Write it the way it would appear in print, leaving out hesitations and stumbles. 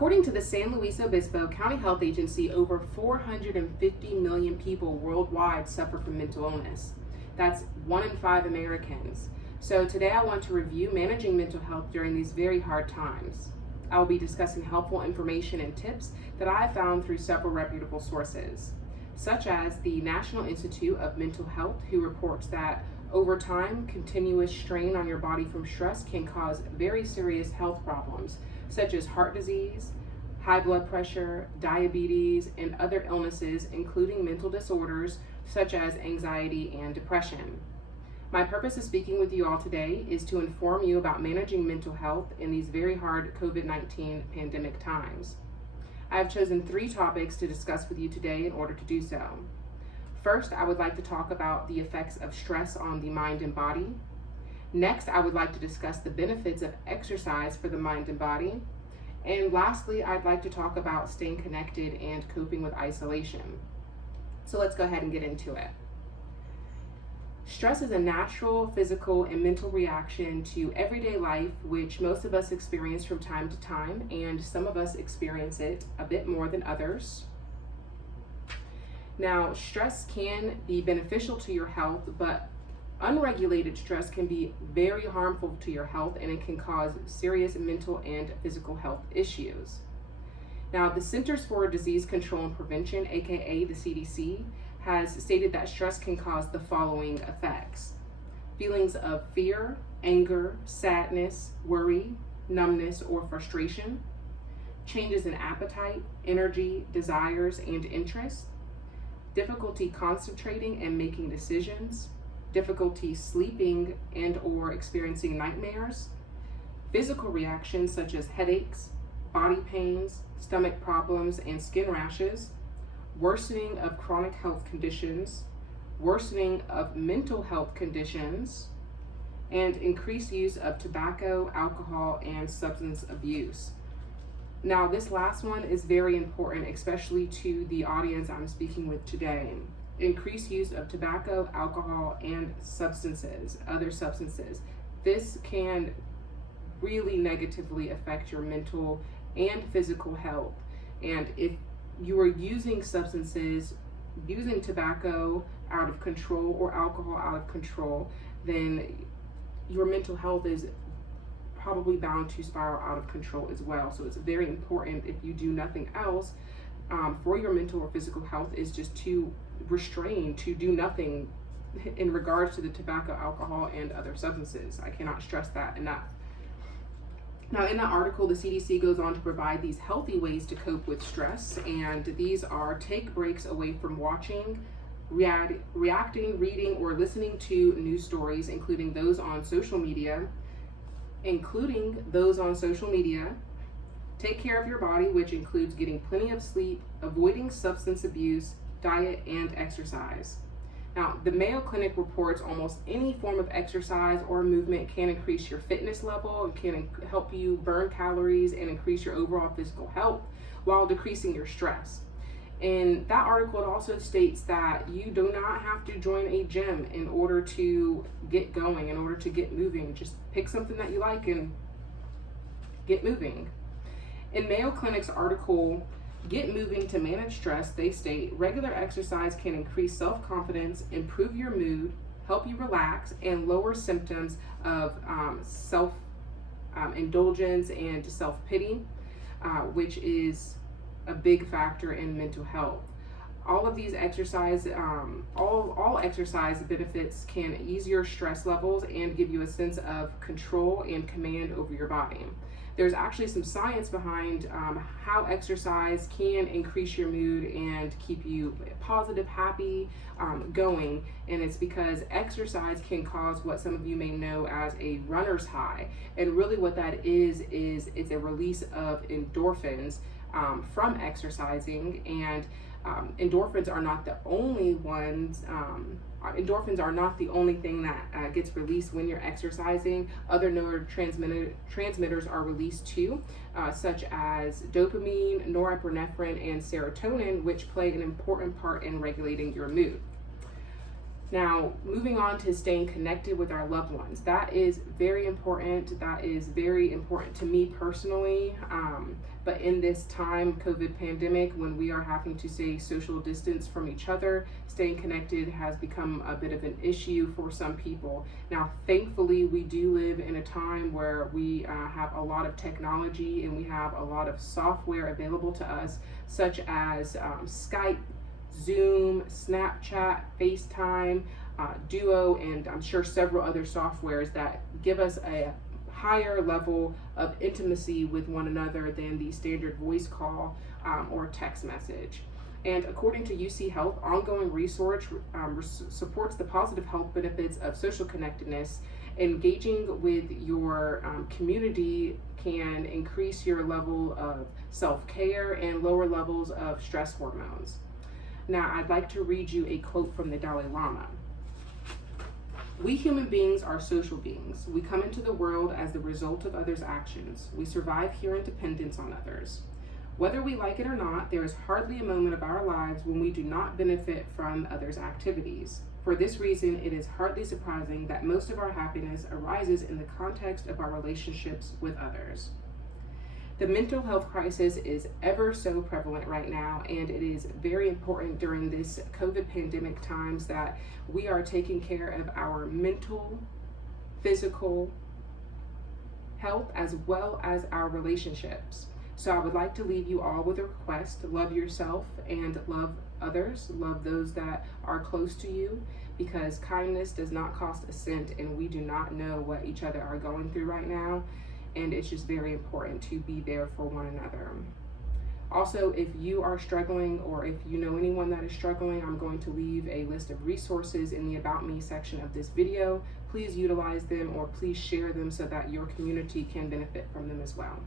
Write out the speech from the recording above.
According to the San Luis Obispo County Health Agency, over 450 million people worldwide suffer from mental illness. That's 1 in 5 Americans. So today I want to review managing mental health during these very hard times. I will be discussing helpful information and tips that I have found through several reputable sources, such as the National Institute of Mental Health, who reports that over time, continuous strain on your body from stress can cause very serious health problems, such as heart disease, high blood pressure, diabetes, and other illnesses, including mental disorders such as anxiety and depression. My purpose of speaking with you all today is to inform you about managing mental health in these very hard COVID-19 pandemic times. I have chosen 3 topics to discuss with you today in order to do so. First, I would like to talk about the effects of stress on the mind and body. Next, I would like to discuss the benefits of exercise for the mind and body. And lastly, I'd like to talk about staying connected and coping with isolation. So let's go ahead and get into it. Stress is a natural physical and mental reaction to everyday life, which most of us experience from time to time, and some of us experience it a bit more than others. Now, stress can be beneficial to your health, but unregulated stress can be very harmful to your health, and it can cause serious mental and physical health issues. Now, the Centers for Disease Control and Prevention, aka the CDC, has stated that stress can cause the following effects: feelings of fear, anger, sadness, worry, numbness, or frustration, changes in appetite, energy, desires, and interests, difficulty concentrating and making decisions, difficulty sleeping and or experiencing nightmares, physical reactions such as headaches, body pains, stomach problems, and skin rashes, worsening of chronic health conditions, worsening of mental health conditions, and increased use of tobacco, alcohol, and substance abuse. Now, this last one is very important, especially to the audience I'm speaking with today. Increased use of tobacco, alcohol, and other substances. This can really negatively affect your mental and physical health. And if you are using substances, using tobacco out of control or alcohol out of control, then your mental health is probably bound to spiral out of control as well. So it's very important, if you do nothing else, for your mental or physical health, is just to restrain, to do nothing in regards to the tobacco, alcohol, and other substances. I cannot stress that enough. Now, in that article, the CDC goes on to provide these healthy ways to cope with stress, and these are: take breaks away from watching, reacting, reading, or listening to news stories, including those on social media. Take care of your body, which includes getting plenty of sleep, avoiding substance abuse, diet, and exercise. Now, the Mayo Clinic reports almost any form of exercise or movement can increase your fitness level, it can help you burn calories and increase your overall physical health while decreasing your stress. In that article, it also states that you do not have to join a gym in order to get going, in order to get moving. Just pick something that you like and get moving. In Mayo Clinic's article, Get Moving to Manage Stress, they state regular exercise can increase self-confidence, improve your mood, help you relax, and lower symptoms of self-indulgence and self-pity, which is a big factor in mental health. All of these exercise, all exercise benefits can ease your stress levels and give you a sense of control and command over your body. There's actually some science behind how exercise can increase your mood and keep you positive, happy, going. And it's because exercise can cause what some of you may know as a runner's high. And really what that is it's a release of endorphins from exercising. And endorphins are not the only ones. Endorphins are not the only thing that gets released when you're exercising. Other neurotransmitters are released too, such as dopamine, norepinephrine, and serotonin, which play an important part in regulating your mood. Now, moving on to staying connected with our loved ones. That is very important. That is very important to me personally. But in this time, COVID pandemic, when we are having to stay social distance from each other, staying connected has become a bit of an issue for some people. Now, thankfully, we do live in a time where we have a lot of technology and we have a lot of software available to us, such as Skype, Zoom, Snapchat, FaceTime, Duo, and I'm sure several other softwares that give us a higher level of intimacy with one another than the standard voice call or text message. And according to UC Health, ongoing research supports the positive health benefits of social connectedness. Engaging with your community can increase your level of self-care and lower levels of stress hormones. Now, I'd like to read you a quote from the Dalai Lama. We human beings are social beings. We come into the world as the result of others' actions. We survive here in dependence on others. Whether we like it or not, there is hardly a moment of our lives when we do not benefit from others' activities. For this reason, it is hardly surprising that most of our happiness arises in the context of our relationships with others. The mental health crisis is ever so prevalent right now, and it is very important during this COVID pandemic times that we are taking care of our mental, physical health as well as our relationships. So I would like to leave you all with a request: love yourself and love others, love those that are close to you, because kindness does not cost a cent, and we do not know what each other are going through right now. And it's just very important to be there for one another. Also, if you are struggling or if you know anyone that is struggling, I'm going to leave a list of resources in the About Me section of this video. Please utilize them or please share them so that your community can benefit from them as well.